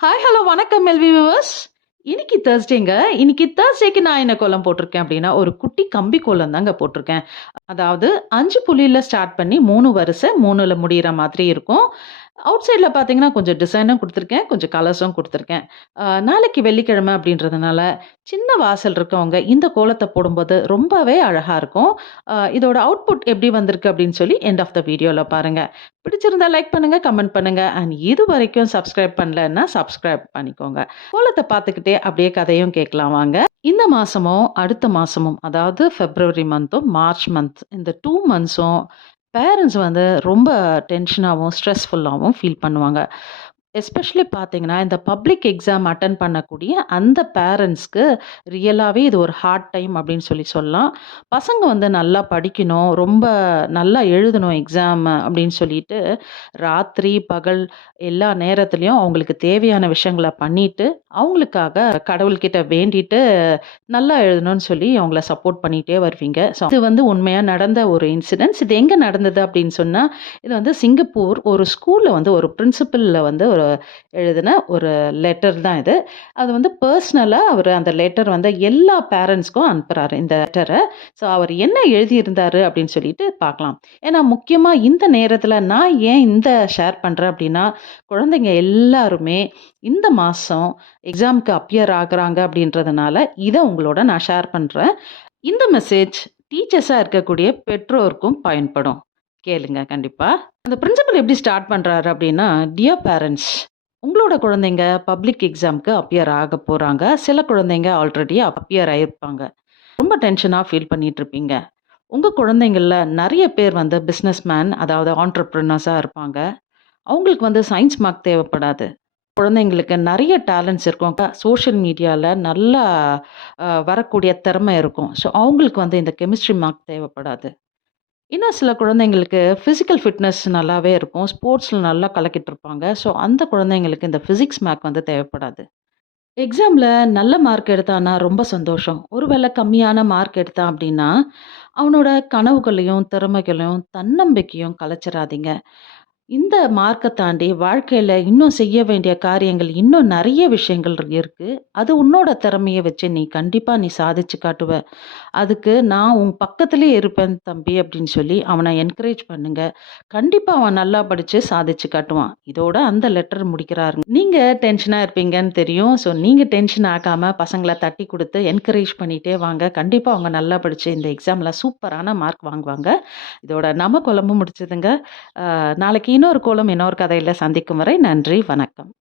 Hi hello வணக்கம் LV viewers இன்னைக்கு தேர்ஸ்டேங்க இன்னைக்கு தேர்ஸ்டேக்கு நான் என்ன கோலம் போட்டிருக்கேன் அப்படின்னா ஒரு குட்டி கம்பி கோலம் தாங்க போட்டிருக்கேன். அதாவது அஞ்சு புள்ளியில் ஸ்டார்ட் பண்ணி மூணு வரிசை மூணில் முடிகிற மாதிரி இருக்கும். அவுட் சைடில் பார்த்தீங்கன்னா கொஞ்சம் டிசைனும் கொடுத்துருக்கேன் கொஞ்சம் கலர்ஸும் கொடுத்துருக்கேன். நாளைக்கு வெள்ளிக்கிழமை அப்படின்றதுனால சின்ன வாசல் இருக்கவங்க இந்த கோலத்தை போடும்போது ரொம்பவே அழகாக இருக்கும். இதோட அவுட்புட் எப்படி வந்திருக்கு அப்படின்னு சொல்லி எண்ட் ஆஃப் த வீடியோவில் பாருங்கள் பிடிச்சிருந்தா லைக் பண்ணுங்கள் கமெண்ட் பண்ணுங்கள் அண்ட் இது வரைக்கும் சப்ஸ்கிரைப் பண்ணலன்னா சப்ஸ்கிரைப் பண்ணிக்கோங்க. கோலத்தை பார்த்துக்கிட்டே அப்படியே கதையும் கேட்கலாம் வாங்க. இந்த மாதமும் அடுத்த மாதமும் அதாவது ஃபெப்ரவரி மந்த்தும் மார்ச் மந்த் இந்த டூ மந்த்ஸும் பேரண்ட்ஸ் வந்து ரொம்ப டென்ஷனாகவும் ஸ்ட்ரெஸ்ஃபுல்லாகவும் ஃபீல் பண்ணுவாங்க. எஸ்பெஷலி பார்த்தீங்கன்னா இந்த பப்ளிக் எக்ஸாம் அட்டன் பண்ணக்கூடிய அந்த பேரண்ட்ஸ்க்கு ரியலாகவே இது ஒரு ஹார்ட் டைம் அப்படின்னு சொல்லி சொல்லலாம். பசங்க வந்து நல்லா படிக்கணும் ரொம்ப நல்லா எழுதணும் எக்ஸாம் அப்படின்னு சொல்லிட்டு ராத்திரி பகல் எல்லா நேரத்துலையும் அவங்களுக்கு தேவையான விஷயங்களை பண்ணிட்டு அவங்களுக்காக கடவுள்கிட்ட வேண்டிட்டு நல்லா எழுதணும்னு சொல்லி அவங்கள சப்போர்ட் பண்ணிகிட்டே வருவீங்க. ஸோ இது வந்து உண்மையாக நடந்த ஒரு இன்சிடென்ட்ஸ் இது எங்கே நடந்தது அப்படின்னு சொன்னால் இது வந்து சிங்கப்பூர் ஒரு ஸ்கூலில் வந்து ஒரு பிரின்சிபலில் வந்து ஒரு எழுதின ஒரு லெட்டர் தான் இது. அது வந்து பர்சனலாக அவர் அந்த லெட்டர் வந்து எல்லா பேரண்ட்ஸ்க்கும் அனுப்புகிறாரு இந்த லெட்டரை ஸோ அவர் என்ன எழுதியிருந்தாரு அப்படின்னு சொல்லிட்டு பார்க்கலாம். ஏன்னா முக்கியமாக இந்த நேரத்தில் நான் ஏன் இந்த ஷேர் பண்ணுறேன் அப்படின்னா குழந்தைங்க எல்லாருமே இந்த மாதம் எக்ஸாமுக்கு அப்பியர் ஆகுறாங்க அப்படின்றதுனால இதை உங்களோட நான் ஷேர் பண்ணுறேன் இந்த மெசேஜ் டீச்சர்ஸாக இருக்கக்கூடிய பெற்றோருக்கும் பயன்படும். கேளுங்க கண்டிப்பாக அந்த பிரின்சிபல் எப்படி ஸ்டார்ட் பண்ணுறாரு அப்படின்னா டியர் பேரண்ட்ஸ் உங்களோட குழந்தைங்க பப்ளிக் எக்ஸாமுக்கு அப்பியர் ஆக போகிறாங்க சில குழந்தைங்க ஆல்ரெடி அப்பியர் ஆகிருப்பாங்க ரொம்ப டென்ஷனாக ஃபீல் பண்ணிட்டு இருப்பீங்க. உங்கள் குழந்தைங்களில் நிறைய பேர் வந்து பிஸ்னஸ் மேன் அதாவது ஆண்டர்ப்ரினர்ஸாக இருப்பாங்க. அவங்களுக்கு வந்து சயின்ஸ் மார்க் தேவைப்படாது. குழந்தைங்களுக்கு நிறைய டேலண்ட்ஸ் இருக்கும். சோஷியல் மீடியாவில் நல்லா வரக்கூடிய திறமை இருக்கும். ஸோ அவங்களுக்கு வந்து இந்த கெமிஸ்ட்ரி மார்க் தேவைப்படாது. இன்னும் சில குழந்தைங்களுக்கு ஃபிசிக்கல் ஃபிட்னஸ் நல்லாவே இருக்கும். ஸ்போர்ட்ஸில் நல்லா கலக்கிட்டு இருப்பாங்க. ஸோ அந்த குழந்தைங்களுக்கு இந்த ஃபிசிக்ஸ் மேக் வந்து தேவைப்படாது. எக்ஸாமில் நல்ல மார்க் எடுத்தான்னா ரொம்ப சந்தோஷம். ஒருவேளை கம்மியான மார்க் எடுத்தான் அப்படின்னா அவனோட கனவுகளையும் திறமைகளையும் தன்னம்பிக்கையும் கலைச்சிடாதீங்க இந்த மார்க்கை தாண்டி வாழ்க்கையில் இன்னும் செய்ய வேண்டிய காரியங்கள் இன்னும் நிறைய விஷயங்கள் இருக்குது அது உன்னோட திறமையை வச்சு நீ கண்டிப்பாக நீ சாதிச்சு காட்டுவ. அதுக்கு நான் உன் பக்கத்துலேயே இருப்பேன் தம்பி அப்படின்னு சொல்லி அவனை என்கரேஜ் பண்ணுங்க. கண்டிப்பாக அவன் நல்லா படித்து சாதிச்சு காட்டுவான். இதோட அந்த லெட்டர் முடிக்கிறாரு நீங்கள் டென்ஷனாக இருப்பீங்கன்னு தெரியும். ஸோ நீங்கள் டென்ஷன் ஆகாமல் பசங்களை தட்டி கொடுத்து என்கரேஜ் பண்ணிகிட்டே வாங்க. கண்டிப்பாக அவங்க நல்லா படித்து இந்த எக்ஸாமில் சூப்பரான மார்க் வாங்குவாங்க. இதோட நம்ம குழம்பு முடிச்சதுங்க. நாளைக்கு இன்னொரு கோலம் இன்னொரு கதையில் சந்திக்கும் வரை நன்றி வணக்கம்.